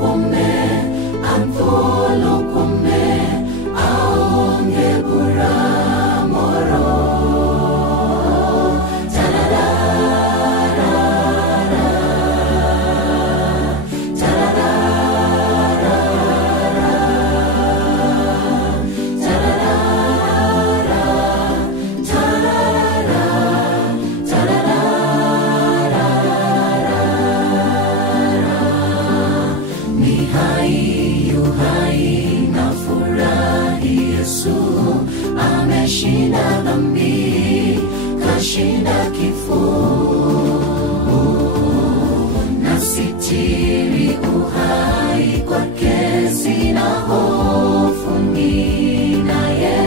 kome, antolo kome, aonge bura moro. Ameshinda dhambi, kashinda kifo, nasitiri uhai kwake, sina hofu ninaye,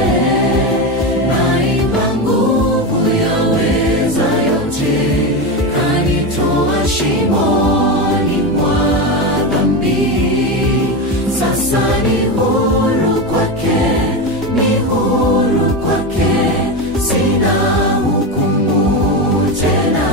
naimba nguvu yaweza yote, kanitoa shimoni mwa dhambi, sasa ni huru kwake, ni huru kwake, sina hukumu tena.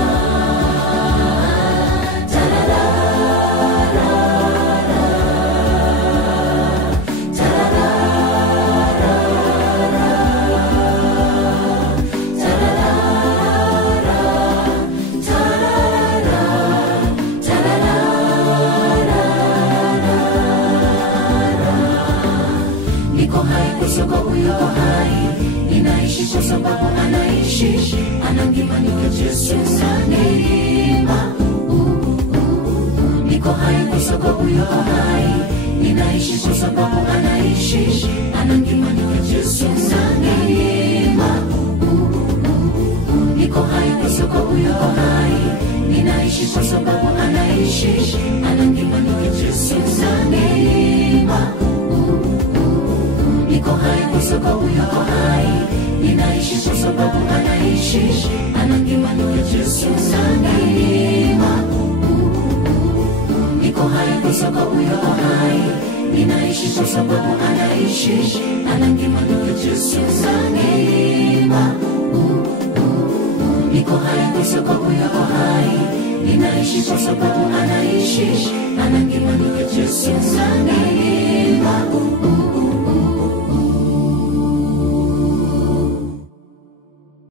Niko hai kwa sababu yuko hai, ninaishi kwa sababu anaishi, anangima Yesu ananima. Niko hai kwa sababu yuko hai, ninaishi kwa sababu anaishi, anangima Yesu ananima. Niko hai kwa sababu yuko hai, ninaishi kwa sababu anaishi, anangima Yesu ananima. Niko hai kwa sababu yuko hai, ninaishi kwa sababu anaishi, anangima Yesu ananima. Niko hai kwa sababu yuko hai, ninaishi kwa sababu anaishi, anangima Yesu ananima. Niko hai kwa sababu yuko hai, ninaishi kwa sababu anaishi, anangima Yesu ananima.